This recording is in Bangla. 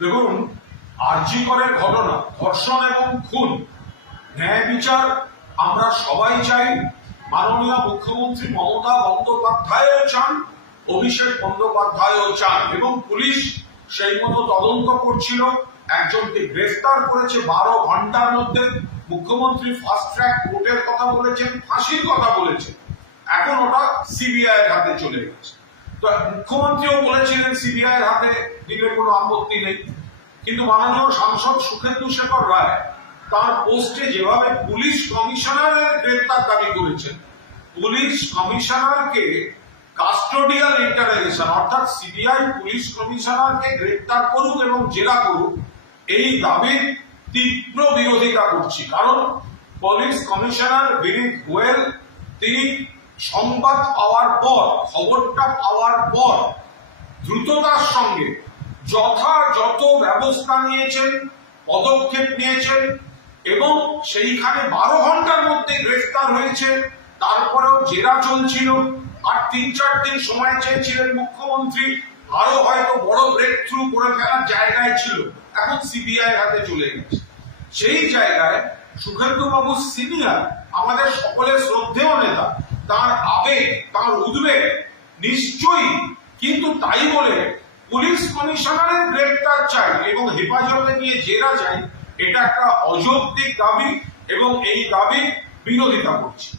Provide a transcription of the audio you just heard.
দেখুন, আরজি করের ঘটনা, ধর্ষণ এবং খুন, ন্যায় বিচার আমরা সবাই চাই। মাননীয় মুখ্যমন্ত্রী মমতা বন্দ্যোপাধ্যায়ও চান, অভিষেক বন্দ্যোপাধ্যায়ও চান, এবং পুলিশ সেই মতো তদন্ত করছিল, একজনকে গ্রেফতার করেছে 12 ঘন্টার মধ্যে। মুখ্যমন্ত্রী ফাস্ট ট্র্যাক কোর্টের কথা বলেছেন, ফাঁসির কথা বলেছেন, এখন ওটা সিবিআই এর হাতে চলে গেছে। তো মুখ্যমন্ত্রীও বলেছিলেন সিবিআই এর হাতে দিলে কোনো আপত্তি নেই, কিন্তু মাননীয় সাংসদ সুখেন্দু শেখর রায় তার পোস্টে যেভাবে পুলিশ কমিশনারের গ্রেফতার দাবি করেছেন, পুলিশ কমিশনারকে কাস্টোডিয়াল ইন্টারোগেশন অর্থাৎ সিবিআই পুলিশ কমিশনারকে গ্রেফতার করুক এবং জেরা করুক, এই দাবির তীব্র বিরোধিতা করছি। কারণ পুলিশ কমিশনার বিনীত গোয়েল তিনি সংবাদ পাওয়ার পর, খবরটা পাওয়ার পর দ্রুততার সঙ্গে যথাযথ ব্যবস্থা নিয়েছেন, পদক্ষেপ নিয়েছেন, এবং সেইখানে 12 ঘন্টার মধ্যে গ্রেফতার হয়েছে। তারপরেও জেরা চলছিল, আর 3-4 দিন সময় চেয়েছিলেন মুখ্যমন্ত্রী, আরো হয়তো বড় ব্রেক থ্রু করে ফেলার জায়গায় ছিল, এখন সিবিআই হাতে চলে গেছে। সেই জায়গায় সুখেন্দু বাবু সিনিয়র, আমাদের সকলের শ্রদ্ধেয় নেতা, তার আবেগ, তার উদ্বেগ নিশ্চয়ই, কিন্তু তাই বলে পুলিশ কমিশনারের গ্রেফতার চাই এবং হেফাজতে নিয়ে জেরা চাই, এটা একটা অযৌক্তিক দাবি এবং এই দাবি বিরোধিতা করছি।